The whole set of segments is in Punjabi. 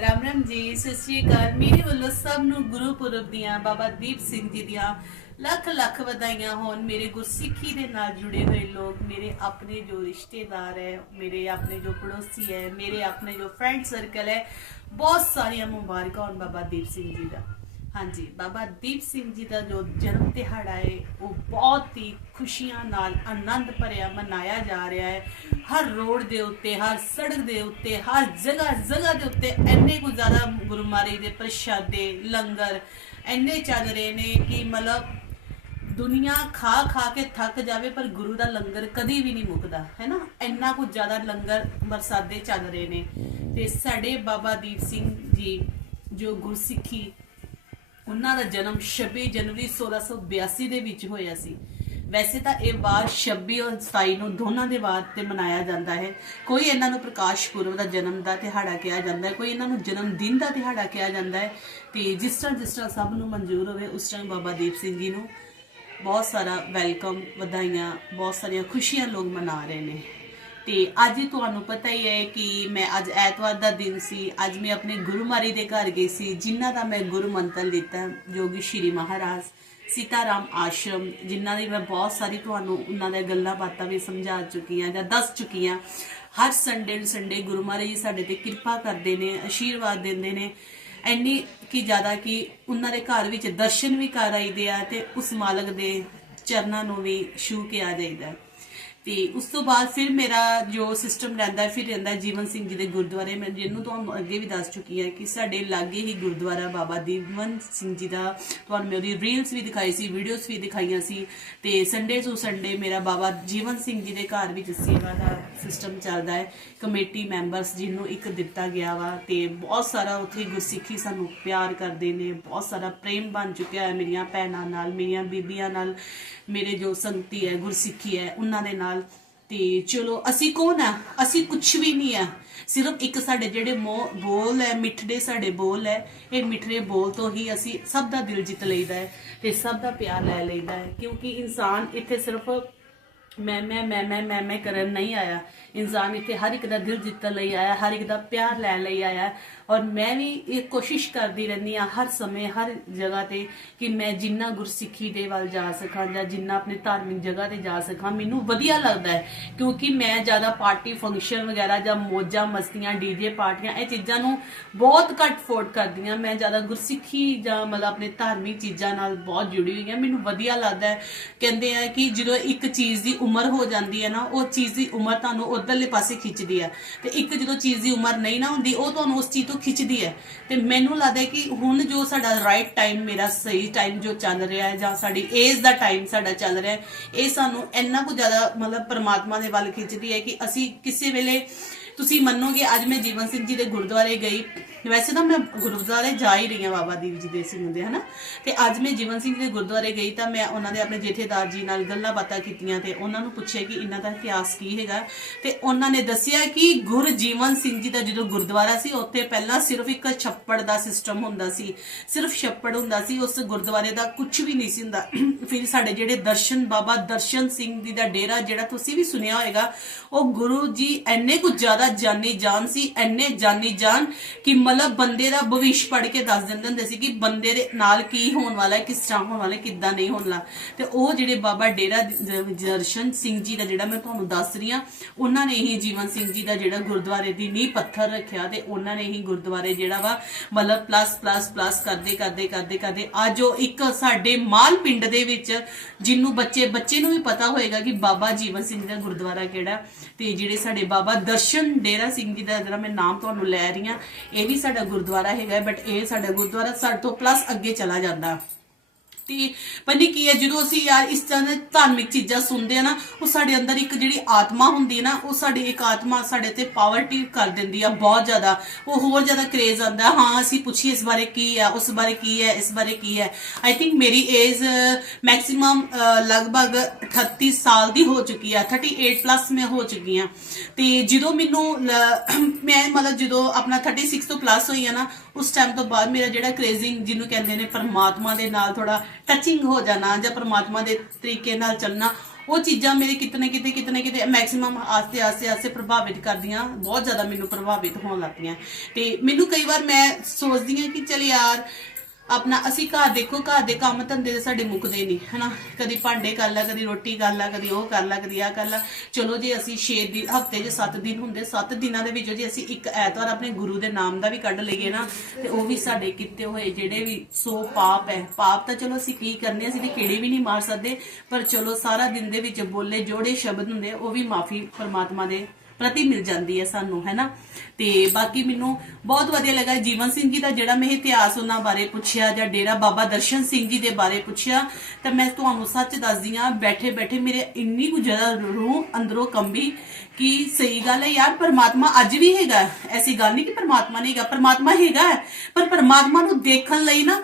ਰਾਮ ਰਾਮ ਜੀ, ਸਤਿ ਸ਼੍ਰੀ ਅਕਾਲ। ਮੇਰੇ ਵੱਲੋਂ ਸਭ ਨੂੰ ਗੁਰੂ ਪੁਰਬ ਦੀਆਂ, ਬਾਬਾ ਦੀਪ ਸਿੰਘ ਜੀ ਦੀਆਂ ਲੱਖ ਲੱਖ ਵਧਾਈਆਂ ਹੋਣ। ਮੇਰੇ ਗੁਰਸਿੱਖੀ ਦੇ ਨਾਲ ਜੁੜੇ ਹੋਏ ਲੋਕ, ਮੇਰੇ ਆਪਣੇ ਜੋ ਰਿਸ਼ਤੇਦਾਰ ਹੈ, ਮੇਰੇ ਆਪਣੇ ਜੋ ਪੜੋਸੀ ਹੈ, ਮੇਰੇ ਆਪਣੇ ਜੋ ਫਰੈਂਡ ਸਰਕਲ ਹੈ, ਬਹੁਤ ਸਾਰੀਆਂ ਮੁਬਾਰਕਾਂ ਹੋਣ ਬਾਬਾ ਦੀਪ ਸਿੰਘ ਜੀ ਦਾ। ਹਾਂਜੀ, ਬਾਬਾ ਦੀਪ ਸਿੰਘ ਜੀ ਦਾ ਜੋ ਜਨਮ ਦਿਹਾੜਾ ਹੈ, ਉਹ ਬਹੁਤ ਹੀ ਖੁਸ਼ੀਆਂ ਨਾਲ ਆਨੰਦ ਭਰਿਆ, ਮਨਾਇਆ ਜਾ ਰਿਹਾ ਹੈ। ਹਰ ਰੋਡ ਦੇ ਉੱਤੇ, ਹਰ ਸੜਕ ਦੇ ਉੱਤੇ, ਹਰ ਜਗ੍ਹਾ ਜਗ੍ਹਾ ਦੇ ਉੱਤੇ ਇੰਨੇ ਕੁ ਜ਼ਿਆਦਾ ਗੁਰੂ ਮਹਾਰਾਜ ਦੇ ਪ੍ਰਸ਼ਾਦੇ, ਲੰਗਰ ਇੰਨੇ ਚੱਲ ਰਹੇ ਨੇ ਕਿ ਮਤਲਬ ਦੁਨੀਆ ਖਾ ਖਾ ਕੇ ਥੱਕ ਜਾਵੇ, ਪਰ ਗੁਰੂ ਦਾ ਲੰਗਰ ਕਦੀ ਵੀ ਨਹੀਂ ਮੁੱਕਦਾ ਹੈ ਨਾ ਇੰਨਾ ਕੁ ਜ਼ਿਆਦਾ ਲੰਗਰ ਬਰਸਾਦੇ ਚੱਲ ਰਹੇ ਨੇ। ਤੇ ਸਾਡੇ ਬਾਬਾ ਦੀਪ ਸਿੰਘ ਜੀ, ਜੋ ਗੁਰਸਿੱਖੀ, ਉਹਨਾਂ ਦਾ ਜਨਮ 26 ਜਨਵਰੀ 1682 ਦੇ ਵਿੱਚ ਹੋਇਆ ਸੀ। ਵੈਸੇ ਤਾਂ ਇਹ ਵਾਰ 26 ਔਰ 27 ਨੂੰ ਦੋਨਾਂ ਦੇ ਵਾਰ ਤੇ ਮਨਾਇਆ ਜਾਂਦਾ ਹੈ। ਕੋਈ ਇਹਨਾਂ ਨੂੰ ਪ੍ਰਕਾਸ਼ ਪੁਰਬ ਦਾ ਜਨਮ ਦਾ ਦਿਹਾੜਾ ਕਿਹਾ ਜਾਂਦਾ ਹੈ, ਕੋਈ ਇਹਨਾਂ ਨੂੰ ਜਨਮ ਦਿਨ ਦਾ ਦਿਹਾੜਾ ਕਿਹਾ ਜਾਂਦਾ ਹੈ। ਤੇ ਜਿਸ ਤਰ੍ਹਾਂ ਜਿਸ ਤਰ੍ਹਾਂ ਸਭ ਨੂੰ ਮਨਜ਼ੂਰ ਹੋਵੇ, ਉਸ ਤਰ੍ਹਾਂ ਬਾਬਾ ਦੀਪ ਸਿੰਘ ਜੀ ਨੂੰ ਬਹੁਤ ਸਾਰਾ ਵੈਲਕਮ ਵਧਾਈਆਂ, ਬਹੁਤ ਸਾਰੀਆਂ ਖੁਸ਼ੀਆਂ ਲੋਕ ਮਨਾ ਰਹੇ ਨੇ। ਤੇ ਅੱਜ ਤੁਹਾਨੂੰ ਪਤਾ ਹੀ ਹੈ ਕਿ ਮੈਂ ਅੱਜ ਐਤਵਾਰ ਦਾ ਦਿਨ ਸੀ, ਅੱਜ ਮੈਂ ਆਪਣੇ ਗੁਰੂ ਮਾਰੀ ਦੇ ਘਰ ਗਈ ਸੀ, ਜਿਨ੍ਹਾਂ ਦਾ ਮੈਂ ਗੁਰੂ ਮੰਤਰ ਲਿੱਤਾ ਜੋਗੀ ਸ਼੍ਰੀ ਮਹਾਰਾਜ। ਸੀਤਾਰਾਮ ਆਸ਼ਰਮ, ਜਿਨ੍ਹਾਂ ਦੀ ਮੈਂ ਬਹੁਤ ਸਾਰੀ ਤੁਹਾਨੂੰ ਉਹਨਾਂ ਦੇ ਗੱਲਾਂ ਬਾਤਾਂ ਵੀ ਸਮਝਾ ਚੁੱਕੀ ਹਾਂ ਜਾਂ ਦੱਸ ਚੁੱਕੀ ਹਾਂ ਹਰ ਸੰਡੇ ਨੂੰ ਸੰਡੇ ਗੁਰੂ ਮਹਾਰਾਜ ਜੀ ਸਾਡੇ ਤੇ ਕਿਰਪਾ ਕਰਦੇ ਨੇ ਆਸ਼ੀਰਵਾਦ ਦਿੰਦੇ ਨੇ ਇੰਨੀ ਕਿ ਜ਼ਿਆਦਾ ਕਿ ਉਹਨਾਂ ਦੇ ਘਰ ਵਿੱਚ ਦਰਸ਼ਨ ਵੀ ਕਰ ਆਈਦੇ ਆ ਤੇ ਉਸ ਮਾਲਕ ਦੇ ਚਰਨਾਂ ਨੂੰ ਵੀ ਛੂ ਕੇ ਆ ਜਾਈਦਾ ਹੈ। ਤੇ ਉਸ ਤੋਂ ਬਾਅਦ ਫਿਰ ਮੇਰਾ ਜੋ ਸਿਸਟਮ ਰਹਿੰਦਾ ਫਿਰ ਰਹਿੰਦਾ ਜੀਵਨ ਸਿੰਘ ਜੀ ਦੇ ਗੁਰਦੁਆਰੇ। ਮੈਂ ਜਿਹਨੂੰ ਤੁਹਾਨੂੰ ਅੱਗੇ ਵੀ ਦੱਸ ਚੁੱਕੀ ਹਾਂ ਕਿ ਸਾਡੇ ਲਾਗੇ ਹੀ ਗੁਰਦੁਆਰਾ ਬਾਬਾ ਦੀਵਨ ਸਿੰਘ ਜੀ ਦਾ। ਤੁਹਾਨੂੰ ਮੈਂ ਉਹਦੀ ਰੀਲਸ ਵੀ ਦਿਖਾਈ ਸੀ ਵੀਡੀਓਜ਼ ਵੀ ਦਿਖਾਈਆਂ ਸੀ। ਤੇ ਸੰਡੇ ਟੂ ਸੰਡੇ ਮੇਰਾ ਬਾਬਾ ਜੀਵਨ ਸਿੰਘ ਜੀ ਦੇ ਘਰ ਵਿੱਚ ਸੇਵਾ ਦਾ ਸਿਸਟਮ ਚੱਲਦਾ ਹੈ। ਕਮੇਟੀ ਮੈਂਬਰਸ ਜਿਹਨੂੰ ਇੱਕ ਦਿੱਤਾ ਗਿਆ ਵਾ ਤੇ ਬਹੁਤ ਸਾਰਾ ਉੱਥੇ ਗੁਰਸਿੱਖੀ ਸਾਨੂੰ ਪਿਆਰ ਕਰਦੇ ਨੇ, ਬਹੁਤ ਸਾਰਾ ਪ੍ਰੇਮ ਬਣ ਚੁੱਕਿਆ ਹੈ। ਮੇਰੀਆਂ ਭੈਣਾਂ ਨਾਲ, ਮੇਰੀਆਂ ਬੀਬੀਆਂ ਨਾਲ, ਮੇਰੇ ਜੋ ਸੰਗਤੀ ਹੈ, ਗੁਰਸਿੱਖੀ ਹੈ, ਉਹਨਾਂ ਦੇ ਨਾਲ ਤੇ ਚਲੋ, ਅਸੀਂ ਕੌਣ ਆ? ਅਸੀਂ ਕੁਝ ਵੀ ਨਹੀਂ ਆ। ਸਿਰਫ ਇੱਕ ਸਾਡੇ ਜਿਹੜੇ ਬੋਲ ਹੈ, ਮਿੱਠੜੇ ਸਾਡੇ ਬੋਲ ਹੈ। ਇਹ ਮਿੱਠੜੇ ਬੋਲ ਤੋਂ ਹੀ ਅਸੀਂ ਸਭ ਦਾ ਦਿਲ ਜਿੱਤ ਲਈਦਾ ਹੈ ਤੇ ਸਭ ਦਾ ਪਿਆਰ ਲੈ ਲਈਦਾ ਹੈ। ਕਿਉਂਕਿ ਇਨਸਾਨ ਇੱਥੇ ਸਿਰਫ ਮੈਂ ਮੈਂ ਮੈਂ ਮੈਂ ਮੈਂ ਮੈਂ ਕਰਨ ਨਹੀਂ ਆਇਆ। ਇਨਸਾਨ ਇੱਥੇ ਹਰ ਇੱਕ ਦਾ ਦਿਲ ਜਿੱਤਣ ਲਈ ਆਇਆ, ਹਰ ਇੱਕ ਦਾ ਪਿਆਰ ਲੈ ਲਈ ਆਇਆ। ਔਰ ਮੈਂ ਵੀ ਇਹ ਕੋਸ਼ਿਸ਼ ਕਰਦੀ ਰਹਿੰਦੀ ਆ ਹਰ ਸਮੇਂ, ਹਰ ਜਗ੍ਹਾ ਤੇ ਕਿ ਮੈਂ ਜਿੰਨਾ ਗੁਰਸਿੱਖੀ ਦੇ ਵੱਲ ਜਾ ਸਕਾਂ ਜਾਂ ਜਿੰਨਾ ਆਪਣੀ ਧਾਰਮਿਕ ਜਗ੍ਹਾ ਤੇ ਜਾ ਸਕਾਂ, ਮੈਨੂੰ ਵਧੀਆ ਲੱਗਦਾ ਹੈ। ਕਿਉਂਕਿ ਮੈਂ ਜ਼ਿਆਦਾ ਪਾਰਟੀ ਫੰਕਸ਼ਨ ਵਗੈਰਾ ਜਾਂ ਮੋਜਾਂ, ਮਸਤੀਆਂ ਡੀਜੇ ਪਾਰਟੀਆਂ ਇਹ ਚੀਜ਼ਾਂ ਨੂੰ ਬਹੁਤ ਘੱਟ ਫੋਰਡ ਕਰਦੀ ਹਾਂ। ਮੈਂ ਜ਼ਿਆਦਾ ਗੁਰਸਿੱਖੀ ਜਾਂ ਮਤਲਬ ਆਪਣੇ ਧਾਰਮਿਕ ਚੀਜ਼ਾਂ ਨਾਲ ਬਹੁਤ ਜੁੜੀ ਹੋਈ ਹਾਂ। ਮੈਨੂੰ ਵਧੀਆ ਲੱਗਦਾ ਹੈ। ਕਹਿੰਦੇ ਆ ਕਿ ਜਦੋਂ ਇੱਕ ਚੀਜ਼ ਦੀ ਉਮਰ ਹੋ ਜਾਂਦੀ ਹੈ ਨਾ, ਉਹ ਚੀਜ਼ ਦੀ ਉਮਰ ਤੁਹਾਨੂੰ ਉਧਰਲੇ ਪਾਸੇ ਖਿੱਚਦੀ ਹੈ। ਤੇ ਇੱਕ ਜਦੋਂ ਚੀਜ਼ ਦੀ ਉਮਰ ਨਹੀਂ ਨਾ ਹੁੰਦੀ, ਉਹ ਤੁਹਾਨੂੰ ਉਸ ਚੀਜ਼ ਤੋਂ ਖਿੱਚਦੀ ਹੈ ਤੇ ਮੈਨੂੰ ਲੱਗਦਾ ਕਿ ਹੁਣ ਜੋ ਸਾਡਾ ਰਾਈਟ ਟਾਈਮ ਮੇਰਾ ਸਹੀ ਟਾਈਮ ਜੋ ਚੱਲ ਰਿਹਾ ਹੈ ਜਾਂ ਸਾਡੀ ਏਜ ਦਾ ਟਾਈਮ ਸਾਡਾ ਚੱਲ ਰਿਹਾ ਹੈ ਇਹ ਸਾਨੂੰ ਇੰਨਾ ਕੁ ਜ਼ਿਆਦਾ ਮਤਲਬ ਪਰਮਾਤਮਾ ਦੇ ਵੱਲ ਖਿੱਚਦੀ ਹੈ ਕਿ ਅਸੀਂ ਕਿਸੇ ਵੇਲੇ ਤੁਸੀਂ ਮੰਨੋਗੇ, ਅੱਜ ਮੈਂ ਜੀਵਨ ਸਿੰਘ ਜੀ ਦੇ ਗੁਰਦੁਆਰੇ ਗਈ ਵੈਸੇ ਤਾਂ ਮੈਂ ਗੁਰਦੁਆਰੇ ਜਾ ਹੀ ਰਹੀ ਹਾਂ ਬਾਬਾ ਦੀਪ ਜੀ ਦੇ ਸਿੰਘ ਦੇ, ਹਨਾ? ਤੇ ਅੱਜ ਮੈਂ ਜੀਵਨ ਸਿੰਘ ਦੇ ਗੁਰਦੁਆਰੇ ਗਈ ਤਾਂ ਮੈਂ ਉਹਨਾਂ ਦੇ ਆਪਣੇ ਜਥੇਦਾਰ ਜੀ ਨਾਲ ਗੱਲਾਂ ਬਾਤਾਂ ਕੀਤੀਆਂ ਤੇ ਉਹਨਾਂ ਨੂੰ ਪੁੱਛਿਆ ਕਿ ਇਹਨਾਂ ਦਾ ਇਤਿਹਾਸ ਕੀ ਹੈਗਾ। ਤੇ ਉਹਨਾਂ ਨੇ ਦੱਸਿਆ ਕਿ ਗੁਰ ਜੀਵਨ ਸਿੰਘ ਜੀ ਦਾ ਜਦੋਂ ਗੁਰਦੁਆਰਾ ਸੀ, ਉੱਥੇ ਪਹਿਲਾਂ ਸਿਰਫ ਇੱਕ ਛੱਪੜ ਦਾ ਸਿਸਟਮ ਹੁੰਦਾ ਸੀ। ਸਿਰਫ ਛੱਪੜ ਹੁੰਦਾ ਸੀ, ਉਸ ਗੁਰਦੁਆਰੇ ਦਾ ਕੁਝ ਵੀ ਨਹੀਂ ਸੀ ਹੁੰਦਾ। ਫਿਰ ਸਾਡੇ ਜਿਹੜੇ ਦਰਸ਼ਨ, ਬਾਬਾ ਦਰਸ਼ਨ ਸਿੰਘ ਜੀ ਦਾ ਡੇਰਾ ਜਿਹੜਾ ਤੁਸੀਂ ਵੀ ਸੁਣਿਆ ਹੋਵੇਗਾ ਉਹ ਗੁਰੂ ਜੀ ਐਨੇ ਕੁ ਜ਼ਿਆਦਾ ਜਾਨੀ ਜਾਨ ਸੀ ਐਨੇ ਜਾਨੀ ਜਾਨ ਕਿ ਮਤਲਬ ਬੰਦੇ ਦਾ ਭਵਿੱਖ ਪੜ ਕੇ ਦੱਸ ਦਿੰਦੇ ਹੁੰਦੇ ਸੀ ਕਿ ਬੰਦੇ ਦੇ ਨਾਲ ਕੀ ਹੋਣ ਵਾਲਾ ਹੈ, ਕਿਸ ਤਰ੍ਹਾਂ ਹੋਣ ਵਾਲਾ ਕਿੱਦਾਂ ਨਹੀਂ ਹੋਣ ਵਾਲਾ। ਤੇ ਉਹ ਜਿਹੜੇ ਬਾਬਾ ਡੇਰਾ ਦਰਸ਼ਨ ਸਿੰਘ ਜੀ ਦਾ ਜਿਹੜਾ ਮੈਂ ਤੁਹਾਨੂੰ ਦੱਸ ਰਹੀ ਹਾਂ, ਉਹਨਾਂ ਨੇ ਹੀ ਜੀਵਨ ਸਿੰਘ ਜੀ ਦਾ ਜਿਹੜਾ ਗੁਰਦੁਆਰੇ ਦੀ ਨੀਂਹ ਪੱਥਰ ਰੱਖਿਆ ਤੇ ਉਹਨਾਂ ਨੇ ਹੀ ਗੁਰਦੁਆਰੇ ਜਿਹੜਾ ਵਾ, ਮਤਲਬ ਪਲੱਸ ਪਲੱਸ ਪਲੱਸ ਕਰਦੇ ਕਰਦੇ ਕਰਦੇ ਕਰਦੇ ਅੱਜ ਉਹ ਇੱਕ ਸਾਡੇ ਮਾਲ ਪਿੰਡ ਦੇ ਵਿੱਚ ਜਿਹਨੂੰ ਬੱਚੇ ਬੱਚੇ ਨੂੰ ਵੀ ਪਤਾ ਹੋਏਗਾ ਕਿ ਬਾਬਾ ਜੀਵਨ ਸਿੰਘ ਜੀ ਦਾ ਗੁਰਦੁਆਰਾ ਕਿਹੜਾ ਤੇ ਜਿਹੜੇ ਸਾਡੇ ਬਾਬਾ ਦਰਸ਼ਨ ਡੇਰਾ ਸਿੰਘ ਜੀ ਦਾ ਜਿਹੜਾ ਮੈਂ ਨਾਮ ਤੁਹਾਨੂੰ ਲੈ ਰਹੀ ਹਾਂ, ਇਹ ਵੀ ਸਾਡਾ ਗੁਰਦੁਆਰਾ ਹੈਗਾ ਬਟ ਇਹ ਸਾਡਾ ਗੁਰਦੁਆਰਾ ਸਾਡੇ ਤੋਂ ਪਲੱਸ ਅੱਗੇ ਚਲਾ ਜਾਂਦਾ। ਤੇ ਪੰਨੀ ਕੀ ਹੈ, ਜਦੋਂ ਅਸੀਂ ਯਾਰ ਇਸ ਤਰ੍ਹਾਂ ਦੇ ਧਾਰਮਿਕ ਚੀਜ਼ਾਂ ਸੁਣਦੇ ਆ ਨਾ, ਉਹ ਸਾਡੇ ਅੰਦਰ ਇੱਕ ਜਿਹੜੀ ਆਤਮਾ ਹੁੰਦੀ ਹੈ ਨਾ, ਉਹ ਸਾਡੀ ਇੱਕ ਆਤਮਾ ਸਾਡੇ ਤੇ ਪਾਵਰਟੀ ਕਰ ਦਿੰਦੀ ਆ ਬਹੁਤ ਜ਼ਿਆਦਾ। ਉਹ ਹੋਰ ਜ਼ਿਆਦਾ ਕਰੇਜ਼ ਆਉਂਦਾ, ਹਾਂ, ਅਸੀਂ ਪੁੱਛੀਏ ਇਸ ਬਾਰੇ ਕੀ ਆ, ਉਸ ਬਾਰੇ ਕੀ ਹੈ, ਇਸ ਬਾਰੇ ਕੀ ਹੈ। ਆਈ ਥਿੰਕ ਮੇਰੀ ਏਜ ਮੈਕਸਿਮਮ ਲਗਭਗ 38 ਸਾਲ ਦੀ ਹੋ ਚੁੱਕੀ ਆ 38 ਪਲੱਸ ਮੈਂ ਹੋ ਚੁੱਕੀ ਆ। ਤੇ ਜਦੋਂ ਮੈਨੂੰ ਮੈਂ ਮਤਲਬ ਜਦੋਂ ਆਪਣਾ 36 ਤੋਂ ਪਲੱਸ ਹੋਈ ਆ ਨਾ ਉਸ ਟਾਈਮ ਤੋਂ ਬਾਅਦ ਮੇਰਾ ਜਿਹੜਾ ਕ੍ਰੇਜ਼ਿੰਗ ਜਿਹਨੂੰ ਕਹਿੰਦੇ ਨੇ ਪਰਮਾਤਮਾ ਦੇ ਨਾਲ ਥੋੜਾ ਟੱਚਿੰਗ ਹੋ ਜਾਣਾ ਜਾਂ ਪਰਮਾਤਮਾ ਦੇ ਤਰੀਕੇ ਨਾਲ ਚੱਲਣਾ, ਉਹ ਚੀਜ਼ਾਂ ਮੇਰੇ ਕਿਤਨੇ ਕਿਤੇ ਕਿਤਨੇ ਕਿਤੇ ਮੈਕਸਿਮਮ ਆਸਤੇ ਆਸਤੇ ਆਸਤੇ ਪ੍ਰਭਾਵਿਤ ਕਰਦੀਆਂ, ਬਹੁਤ ਜ਼ਿਆਦਾ ਮੈਨੂੰ ਪ੍ਰਭਾਵਿਤ ਹੋਣ ਲੱਗ ਪਈਆਂ। ਤੇ ਮੈਨੂੰ ਕਈ ਵਾਰ ਮੈਂ ਸੋਚਦੀ ਹਾਂ ਕਿ ਚਲ ਯਾਰ ਆਪਣਾ ਅਸੀਂ ਘਰ ਦੇਖੋ, ਘਰ ਦੇ ਕੰਮ ਧੰਦੇ ਦੇ ਸਾਡੇ ਮੁੱਕਦੇ ਨਹੀਂ, ਹਨਾ? ਕਦੀ ਭਾਂਡੇ ਕਰ ਲਾ, ਕਦੀ ਰੋਟੀ ਕਰ ਲਾ, ਕਦੀ ਉਹ ਕਰ ਲਾ, ਕਦੀ ਆ ਕਰ ਲਾ। ਚਲੋ ਜੇ ਅਸੀਂ 6 ਦਿਨ, ਹਫ਼ਤੇ 'ਚ 7 ਦਿਨ ਹੁੰਦੇ 7 ਦਿਨਾਂ ਦੇ ਵਿੱਚੋਂ ਜੇ ਅਸੀਂ ਇੱਕ ਐਤਵਾਰ ਆਪਣੇ ਗੁਰੂ ਦੇ ਨਾਮ ਦਾ ਵੀ ਕੱਢ ਲਈਏ ਨਾ, ਤੇ ਉਹ ਵੀ ਸਾਡੇ ਕੀਤੇ ਹੋਏ ਜਿਹੜੇ ਵੀ ਸੋ ਪਾਪ ਹੈ। ਪਾਪ ਤਾਂ ਚਲੋ ਅਸੀਂ ਕੀ ਕਰਨੇ ਅਸੀਂ ਤੇ ਕੀੜੇ ਵੀ ਨਹੀਂ ਮਾਰ ਸਕਦੇ, ਪਰ ਚਲੋ ਸਾਰਾ ਦਿਨ ਦੇ ਵਿੱਚ ਬੋਲੇ ਜੋੜੇ ਸ਼ਬਦ ਹੁੰਦੇ ਉਹ ਵੀ ਮਾਫੀ ਪਰਮਾਤਮਾ ਦੇ ਪ੍ਰਤੀ ਮਿਲ ਜਾਂਦੀ ਹੈ ਸਾਨੂੰ ਹੈਨਾ? ਤੇ ਬਾਕੀ ਮੈਨੂੰ ਬਹੁਤ ਵਧੀਆ ਲੱਗਾ ਜੀਵਨ ਸਿੰਘ ਜੀ ਦਾ ਜਿਹੜਾ ਮੈਂ ਇਤਿਹਾਸ ਉਹਨਾਂ ਬਾਰੇ ਪੁੱਛਿਆ ਜਾਂ ਡੇਰਾ ਬਾਬਾ ਦਰਸ਼ਨ ਸਿੰਘ ਜੀ ਦੇ ਬਾਰੇ ਪੁੱਛਿਆ ਤਾਂ ਮੈਂ ਤੁਹਾਨੂੰ ਸੱਚ ਦੱਸਦੀ ਆ ਬੈਠੇ ਬੈਠੇ ਮੇਰੇ ਇੰਨੀ ਕੁ ਜ਼ਿਆਦਾ ਰੂਹ ਅੰਦਰੋਂ ਕੰਬੀ ਕਿ ਸਹੀ ਗੱਲ ਹੈ ਯਾਰ ਪਰਮਾਤਮਾ ਅੱਜ ਵੀ ਹੈਗਾ। ਐਸੀ ਗੱਲ ਨਹੀਂ ਕਿ ਪਰਮਾਤਮਾ ਨਹੀਂ ਹੈਗਾ ਪਰਮਾਤਮਾ ਹੈਗਾ ਹੈ, ਪਰ ਪਰਮਾਤਮਾ ਨੂੰ ਦੇਖਣ ਲਈ ਨਾ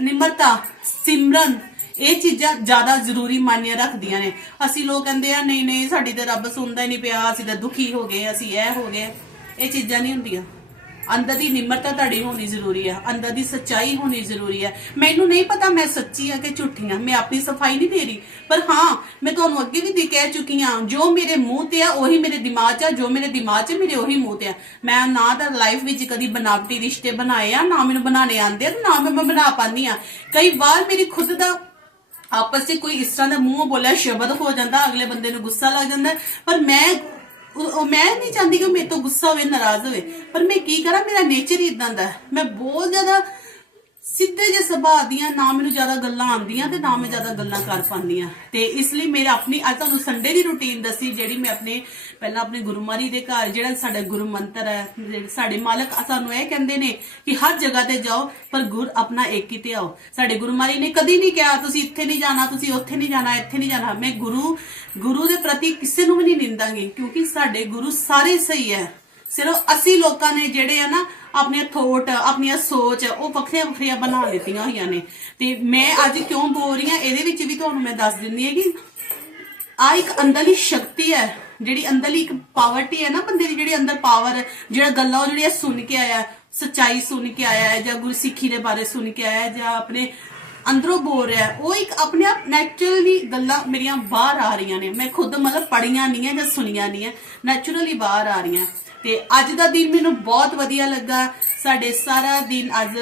ਨਿਮਰਤਾ ਸਿਮਰਨ ਇਹ ਚੀਜ਼ਾਂ ਜ਼ਿਆਦਾ ਜ਼ਰੂਰੀ ਮਾਨਿਆ ਰੱਖਦੀਆਂ ਨੇ। ਅਸੀਂ ਲੋਕ ਕਹਿੰਦੇ ਆ, ਨਹੀਂ ਨਹੀਂ, ਸਾਡੀ ਤੇ ਰੱਬ ਸੁਣਦਾ ਹੀ ਨਹੀਂ ਪਿਆ, ਅਸੀਂ ਤਾਂ ਦੁਖੀ ਹੋ ਗਏ, ਅਸੀਂ ਇਹ ਹੋ ਗਏ। ਇਹ ਚੀਜ਼ਾਂ ਨਹੀਂ ਹੁੰਦੀਆਂ। ਅੰਦਰ ਦੀ ਨਿਮਰਤਾ ਤੁਹਾਡੀ ਹੋਣੀ ਜ਼ਰੂਰੀ ਆ। ਅੰਦਰ ਦੀ ਸੱਚਾਈ ਹੋਣੀ ਜ਼ਰੂਰੀ ਹੈ ਮੈਨੂੰ ਨਹੀਂ ਪਤਾ ਮੈਂ ਸੱਚੀ ਆ ਕਿ ਝੂਠੀ ਆ। ਮੈਂ ਆਪਣੀ ਸਫ਼ਾਈ ਨਹੀਂ ਦੇ ਰਹੀ। ਪਰ ਹਾਂ, ਮੈਂ ਤੁਹਾਨੂੰ ਅੱਗੇ ਵੀ ਦੇ ਕਹਿ ਚੁੱਕੀ ਆ, ਜੋ ਮੇਰੇ ਮੂੰਹ ਤੇ ਆ, ਉਹੀ ਮੇਰੇ ਦਿਮਾਗ 'ਚ ਆ, ਜੋ ਮੇਰੇ ਦਿਮਾਗ 'ਚ ਮੇਰੇ ਉਹੀ ਮੂੰਹ ਤੇ ਆ। ਮੈਂ ਨਾ ਤਾਂ ਲਾਈਫ ਵਿੱਚ ਕਦੀ ਬਨਾਵਟੀ ਰਿਸ਼ਤੇ ਬਣਾਏ ਆ, ਨਾ ਮੈਨੂੰ ਬਣਾਣੇ ਆਉਂਦੇ ਆ, ਤੇ ਨਾ ਮੈਂ ਬਣਾ ਪਾਉਂਦੀ ਆ। ਕਈ ਵਾਰ ਮੇਰੀ ਖੁਦ ਦਾ ਆਪਸ 'ਚ ਕੋਈ ਇਸ ਤਰ੍ਹਾਂ ਦਾ ਮੂੰਹ ਬੋਲਿਆ, ਸ਼ਬਦ ਹੋ ਜਾਂਦਾ, ਅਗਲੇ ਬੰਦੇ ਨੂੰ ਗੁੱਸਾ ਲੱਗ ਜਾਂਦਾ। ਪਰ ਮੈਂ, ਉਹ ਮੈਂ ਨਹੀਂ ਚਾਹੁੰਦੀ ਕਿ ਮੇਰੇ ਤੋਂ ਗੁੱਸਾ ਹੋਵੇ, ਨਾਰਾਜ਼ ਹੋਵੇ। ਪਰ ਮੈਂ ਕੀ ਕਰਾਂ, ਮੇਰਾ ਨੇਚਰ ਹੀ ਇਦਾਂ ਦਾ ਮੈਂ ਬਹੁਤ ਜ਼ਿਆਦਾ ਸਿੱਧੇ ਜਿਹੇ ਸੁਭਾਅ ਦੀਆਂ ਨਾ ਮੈਨੂੰ ਜ਼ਿਆਦਾ ਗੱਲਾਂ ਆਉਂਦੀਆਂ ਤੇ ਨਾ ਮੈਂ ਜ਼ਿਆਦਾ ਗੱਲਾਂ ਕਰ ਪਾਉਂਦੀਆਂ। ਤੇ ਇਸ ਲਈ ਮੇਰਾ ਆਪਣੀ ਅੱਜ ਤੁਹਾਨੂੰ ਸੰਡੇ ਦੀ ਰੁਟੀਨ ਦੱਸੀ, ਜਿਹੜੀ ਮੈਂ ਆਪਣੇ ਪਹਿਲਾਂ ਆਪਣੇ ਗੁਰਮਾਰੀ ਦੇ ਘਰ, ਜਿਹੜਾ ਸਾਡਾ ਗੁਰੂ ਮੰਤਰ ਹੈ ਸਾਡੇ ਮਾਲਕ ਸਾਨੂੰ ਇਹ ਕਹਿੰਦੇ ਨੇ ਕਿ ਹਰ ਜਗ੍ਹਾ ਤੇ ਜਾਓ, ਪਰ ਗੁਰ ਆਪਣਾ ਇੱਕ ਹੀ ਤੇ ਆਓ। ਸਾਡੇ ਗੁਰਮਾਰੀ ਨੇ ਕਦੀ ਨਹੀਂ ਕਿਹਾ, ਤੁਸੀਂ ਇੱਥੇ ਨਹੀਂ ਜਾਣਾ, ਤੁਸੀਂ ਉੱਥੇ ਨਹੀਂ ਜਾਣਾ, ਇੱਥੇ ਨਹੀਂ ਜਾਣਾ। ਮੈਂ ਗੁਰੂ ਗੁਰੂ ਦੇ ਪ੍ਰਤੀ ਕਿਸੇ ਨੂੰ ਵੀ ਨਹੀਂ ਨਿੰਦਾਂਗੀ, ਕਿਉਂਕਿ ਸਾਡੇ ਗੁਰੂ ਸਾਰੇ ਸਹੀ ਹੈ। ਸਿਰਫ ਅਸੀਂ ਲੋਕਾਂ ਨੇ ਜਿਹੜੇ ਆ ਨਾ ਆਪਣੀਆਂ ਥੋਟ ਆਪਣੀਆਂ ਸੋਚ, ਉਹ ਵੱਖਰੀਆਂ ਵੱਖਰੀਆਂ ਬਣਾ ਲਿੱਤੀਆਂ ਹੋਈਆਂ ਨੇ। ਤੇ ਮੈਂ ਅੱਜ ਕਿਉਂ ਬੋਲ ਰਹੀ ਹਾਂ, ਇਹਦੇ ਵਿੱਚ ਵੀ ਤੁਹਾਨੂੰ ਮੈਂ ਦੱਸ ਦਿੰਦੀ ਹਾਂ ਕਿ ਆ ਇੱਕ ਅੰਦਰਲੀ ਸ਼ਕਤੀ ਹੈ, ਜਿਹੜੀ ਅੰਦਰਲੀ ਇੱਕ ਪਾਵਰਟੀ ਹੈ ਨਾ ਬੰਦੇ ਦੀ, ਜਿਹੜੀ ਅੰਦਰ ਪਾਵਰ ਜਿਹੜਾ ਗੱਲਾਂ ਉਹ ਜਿਹੜੀਆਂ ਸੁਣ ਕੇ ਆਇਆ, ਸੱਚਾਈ ਸੁਣ ਕੇ ਆਇਆ ਹੈ, ਜਾਂ ਗੁਰਸਿੱਖੀ ਦੇ ਬਾਰੇ ਸੁਣ ਕੇ ਆਇਆ ਜਾਂ ਆਪਣੇ ਅੰਦਰੋਂ ਬੋਲ ਰਿਹਾ ਉਹ ਇੱਕ ਆਪਣੇ ਆਪ ਨੈਚੁਰਲੀ ਗੱਲਾਂ ਮੇਰੀਆਂ ਬਾਹਰ ਆ ਰਹੀਆਂ ਨੇ। ਮੈਂ ਖੁਦ ਮਤਲਬ ਪੜੀਆਂ ਨਹੀਂ ਹੈ ਜਾਂ ਸੁਣੀਆਂ ਨਹੀਂ ਹੈ। ਨੈਚੁਰਲੀ ਬਾਹਰ ਆ ਰਹੀਆਂ। ਤੇ ਅੱਜ ਦਾ ਦਿਨ ਮੈਨੂੰ ਬਹੁਤ ਵਧੀਆ ਲੱਗਾ। ਸਾਡੇ ਸਾਰਾ ਦਿਨ ਅੱਜ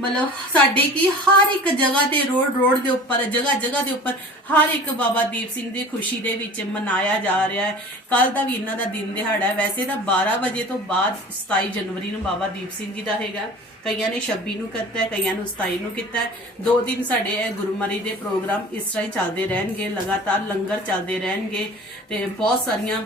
ਮਤਲਬ ਸਾਡੇ ਕੀ ਹਰ ਇੱਕ ਜਗ੍ਹਾ ਤੇ ਰੋਡ ਰੋਡ ਦੇ ਉੱਪਰ, ਜਗ੍ਹਾ ਜਗ੍ਹਾ ਦੇ ਉੱਪਰ ਹਰ ਇੱਕ ਬਾਬਾ ਦੀਪ ਸਿੰਘ ਦੀ ਖੁਸ਼ੀ ਦੇ ਵਿੱਚ ਮਨਾਇਆ ਜਾ ਰਿਹਾ ਹੈ। ਕੱਲ ਦਾ ਵੀ ਇਹਨਾਂ ਦਾ ਦਿਨ ਦਿਹਾੜਾ ਹੈ। ਵੈਸੇ ਤਾਂ 12 ਵਜੇ ਤੋਂ ਬਾਅਦ 27 ਜਨਵਰੀ ਨੂੰ ਬਾਬਾ ਦੀਪ ਸਿੰਘ ਜੀ ਦਾ ਹੈਗਾ। ਕਈਆਂ ਨੇ 26 ਨੂੰ ਕੀਤਾ ਹੈ, ਕਈਆਂ ਨੂੰ 27 ਨੂੰ ਕੀਤਾ ਹੈ। ਦੋ ਦਿਨ ਸਾਡੇ ਇਹ ਗੁਰਮਰੀ ਦੇ ਪ੍ਰੋਗਰਾਮ ਇਸ ਤਰ੍ਹਾਂ ਹੀ ਚੱਲਦੇ ਰਹਿਣਗੇ, ਲਗਾਤਾਰ ਲੰਗਰ ਚੱਲਦੇ ਰਹਿਣਗੇ ਤੇ ਬਹੁਤ ਸਾਰੀਆਂ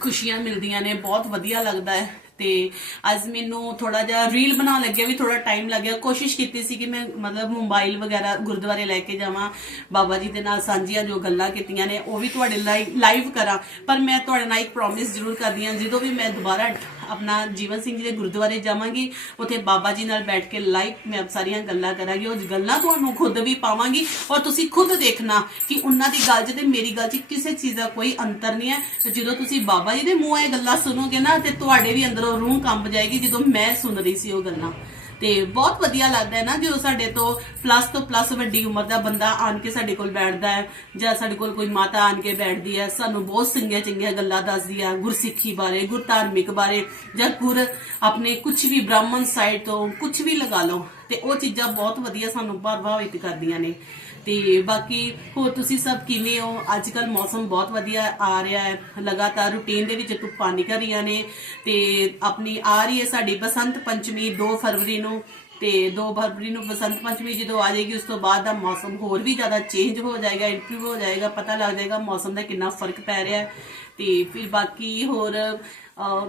ਖੁਸ਼ੀਆਂ ਮਿਲਦੀਆਂ ਨੇ, ਬਹੁਤ ਵਧੀਆ ਲੱਗਦਾ ਹੈ। ਤੇ ਅੱਜ ਮੈਨੂੰ ਥੋੜਾ ਜਿਹਾ ਰੀਲ ਬਣਾਉਣ ਲੱਗਿਆ, ਵੀ ਥੋੜਾ ਟਾਈਮ ਲੱਗਿਆ ਕੋਸ਼ਿਸ਼ ਕੀਤੀ ਸੀ ਕਿ ਮੈਂ ਮਤਲਬ ਮੋਬਾਈਲ ਵਗੈਰਾ, ਗੁਰਦੁਆਰੇ ਲੈ ਕੇ ਜਾਵਾਂ। ਬਾਬਾ ਜੀ ਦੇ ਨਾਲ ਸਾਂਝੀਆਂ ਜੋ ਗੱਲਾਂ ਕੀਤੀਆਂ ਨੇ, ਉਹ ਵੀ ਤੁਹਾਡੇ ਲਾਈਵ ਕਰਾਂ। ਪਰ ਮੈਂ ਤੁਹਾਡੇ ਨਾਲ ਇੱਕ ਪ੍ਰੋਮਿਸ ਜ਼ਰੂਰ ਕਰਦੀ ਹਾਂ, ਜਦੋਂ ਵੀ ਮੈਂ ਦੁਬਾਰਾ ਆਪਣਾ ਜੀਵਨ ਸਿੰਘ ਜੀ ਦੇ ਗੁਰਦੁਆਰੇ ਜਾਵਾਂਗੀ, ਉੱਥੇ ਬਾਬਾ ਜੀ ਨਾਲ ਬੈਠ ਕੇ ਲਾਈਵ ਮੈਂ ਸਾਰੀਆਂ ਗੱਲਾਂ ਕਰਾਂਗੀ, ਉਹ ਗੱਲਾਂ ਤੁਹਾਨੂੰ ਖੁਦ ਵੀ ਪਾਵਾਂਗੀ। ਔਰ ਤੁਸੀਂ ਖੁਦ ਦੇਖਣਾ ਕਿ ਉਹਨਾਂ ਦੀ ਗੱਲ 'ਚ ਤੇ ਮੇਰੀ ਗੱਲ 'ਚ ਕਿਸੇ ਚੀਜ਼ ਦਾ ਕੋਈ ਅੰਤਰ ਨਹੀਂ ਹੈ। ਤੇ ਜਦੋਂ ਤੁਸੀਂ ਬਾਬਾ ਜੀ ਦੇ ਮੂੰਹ ਇਹ ਗੱਲਾਂ ਸੁਣੋਗੇ ਨਾ, ਤੇ ਤੁਹਾਡੇ ਵੀ ਅੰਦਰੋਂ ਰੂਹ ਕੰਬ ਜਾਏਗੀ ਜਦੋਂ ਮੈਂ ਸੁਣ ਰਹੀ ਸੀ ਉਹ ਗੱਲਾਂ। ਤੇ ਬਹੁਤ ਵਧੀਆ ਲੱਗਦਾ ਹੈ ਨਾ ਜਦੋਂ ਸਾਡੇ ਤੋਂ ਪਲੱਸ ਤੋਂ ਪਲੱਸ ਵੱਡੀ ਉਮਰ ਦਾ ਬੰਦਾ ਆਣ ਕੇ ਸਾਡੇ ਕੋਲ ਬੈਠਦਾ ਹੈ ਜਾਂ ਸਾਡੇ ਕੋਲ ਕੋਈ ਮਾਤਾ ਆਣ ਕੇ ਬੈਠਦੀ ਹੈ, ਸਾਨੂੰ ਬਹੁਤ ਚੰਗੀਆਂ ਚੰਗੀਆਂ ਗੱਲਾਂ ਦੱਸਦੀ ਆ ਗੁਰਸਿੱਖੀ ਬਾਰੇ, ਗੁਰਧਾਰਮਿਕ ਬਾਰੇ ਜਾਂ ਗੁਰ ਆਪਣੇ ਕੁਝ ਵੀ ਬ੍ਰਾਹਮਣ ਸਾਈਡ ਤੋਂ ਕੁਝ ਵੀ ਲਗਾ ਲਓ ਤੇ ਉਹ ਚੀਜ਼ਾਂ ਬਹੁਤ ਵਧੀਆ ਸਾਨੂੰ ਪ੍ਰਭਾਵਿਤ ਕਰਦੀਆਂ ਨੇ। ਤੇ ਬਾਕੀ ਹੋਰ ਤੁਸੀਂ ਸਭ ਕਿਵੇਂ ਹੋ? ਅੱਜ ਕੱਲ ਮੌਸਮ ਬਹੁਤ ਵਧੀਆ ਆ ਰਿਹਾ ਹੈ। ਲਗਾਤਾਰ ਰੂਟੀਨ ਦੇ ਵਿੱਚ ਧੁੱਪਾਂ ਨਿਕਲ ਰਹੀਆਂ ਨੇ ਤੇ ਆਪਣੀ ਆ ਰਹੀ ਹੈ ਸਾਡੀ ਬਸੰਤ ਪੰਚਮੀ 2 ਫਰਵਰੀ ਨੂੰ ਤੇ 2 ਫਰਵਰੀ ਨੂੰ ਬਸੰਤ ਪੰਚਮੀ ਜਦੋਂ ਆ ਜਾਏਗੀ, ਉਸ ਤੋਂ ਬਾਅਦ ਦਾ ਮੌਸਮ ਹੋਰ ਵੀ ਜ਼ਿਆਦਾ ਚੇਂਜ ਹੋ ਜਾਏਗਾ ਇੰਪਰੂਵ ਹੋ ਜਾਏਗਾ, ਪਤਾ ਲੱਗ ਜਾਏਗਾ ਮੌਸਮ ਦਾ ਕਿੰਨਾ ਫ਼ਰਕ ਪੈ ਰਿਹਾ ਹੈ। ਤੇ ਫਿਰ ਬਾਕੀ ਹੋਰ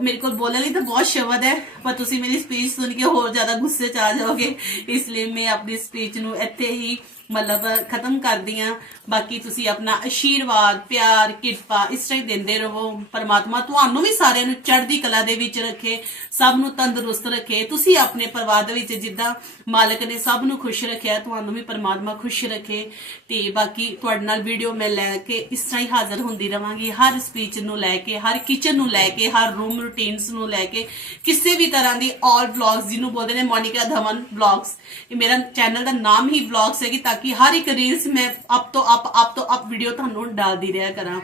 ਮੇਰੇ ਕੋਲ ਬੋਲਣ ਲਈ ਤਾਂ ਬਹੁਤ ਸ਼ਬਦ ਹੈ, ਪਰ ਤੁਸੀਂ ਮੇਰੀ ਸਪੀਚ ਸੁਣ ਕੇ ਹੋਰ ਜ਼ਿਆਦਾ ਗੁੱਸੇ 'ਚ ਆ ਜਾਓਗੇ। ਇਸ ਲਈ ਮੈਂ ਆਪਣੀ ਸਪੀਚ ਨੂੰ ਇੱਥੇ ਹੀ ਮਤਲਬ ਖਤਮ ਕਰਦੀ ਆ ਬਾਕੀ ਤੁਸੀਂ ਆਪਣਾ ਆਸ਼ੀਰਵਾਦ ਪਿਆਰ, ਕਿਰਪਾ ਇਸ ਤਰ੍ਹਾਂ ਹੀ ਦਿੰਦੇ ਰਹੋ। ਪਰਮਾਤਮਾ ਤੁਹਾਨੂੰ ਵੀ ਸਾਰਿਆਂ ਨੂੰ ਚੜ੍ਹਦੀ ਕਲਾ ਦੇ ਵਿੱਚ ਰੱਖੇ, ਸਭ ਨੂੰ ਤੰਦਰੁਸਤ ਰੱਖੇ। ਤੁਸੀਂ ਆਪਣੇ ਪਰਿਵਾਰ ਦੇ ਵਿੱਚ ਜਿੱਦਾਂ ਮਾਲਕ ਨੇ ਸਭ ਨੂੰ ਖੁਸ਼ ਰੱਖਿਆ, ਤੁਹਾਨੂੰ ਵੀ ਪਰਮਾਤਮਾ ਖੁਸ਼ ਰੱਖੇ। ਤੇ ਬਾਕੀ ਤੁਹਾਡੇ ਨਾਲ ਵੀਡੀਓ ਮੈਂ ਲੈ ਕੇ ਇਸ ਤਰ੍ਹਾਂ ਹੀ ਹਾਜ਼ਰ ਹੁੰਦੀ ਰਵਾਂਗੀ। ਹਰ ਸਪੀਚ ਨੂੰ ਲੈ ਕੇ, ਹਰ ਕਿਚਨ ਨੂੰ ਲੈ ਕੇ, ਹਰ ਰੂਮ ਰੂਟੀਨਸ ਨੂੰ ਲੈ ਕੇ ਕਿਸੇ ਵੀ ਤਰ੍ਹਾਂ ਦੀ ਆਲ ਵਲੌਗਸ ਜਿਹਨੂੰ ਬੋਲਦੇ ਨੇ ਮੋਨਿਕਾ ਧਵਨ ਵਲੌਗਸ ਇਹ ਮੇਰਾ ਚੈਨਲ ਦਾ ਨਾਮ ਹੀ ਵਲੌਗਸ ਹੈ ਕਿ ਤਾਂ ਕਿ ਹਰ ਇੱਕ ਰੀਲਸ ਮੈਂ ਅਪ ਤੋਂ ਅਪ ਅਪ ਤੋਂ ਅਪ ਵੀਡੀਓ ਤੁਹਾਨੂੰ ਡਾਲਦੀ ਰਿਹਾ ਕਰਾਂ।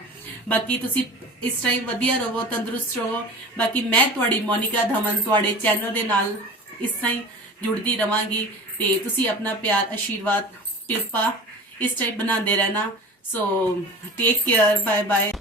ਬਾਕੀ ਤੁਸੀਂ ਇਸ ਟਾਈਮ ਵਧੀਆ ਰਹੋ, ਤੰਦਰੁਸਤ ਰਹੋ। ਬਾਕੀ ਮੈਂ ਤੁਹਾਡੀ ਮੋਨਿਕਾ ਧਵਨ ਤੁਹਾਡੇ ਚੈਨਲ ਦੇ ਨਾਲ ਇਸ ਤਰ੍ਹਾਂ ਜੁੜਦੀ ਰਵਾਂਗੀ ਤੇ ਤੁਸੀਂ ਆਪਣਾ ਪਿਆਰ ਆਸ਼ੀਰਵਾਦ ਕਿਰਪਾ ਇਸ ਟਾਈਪ ਬਣਾਉਂਦੇ ਰਹਿਣਾ। So take care bye bye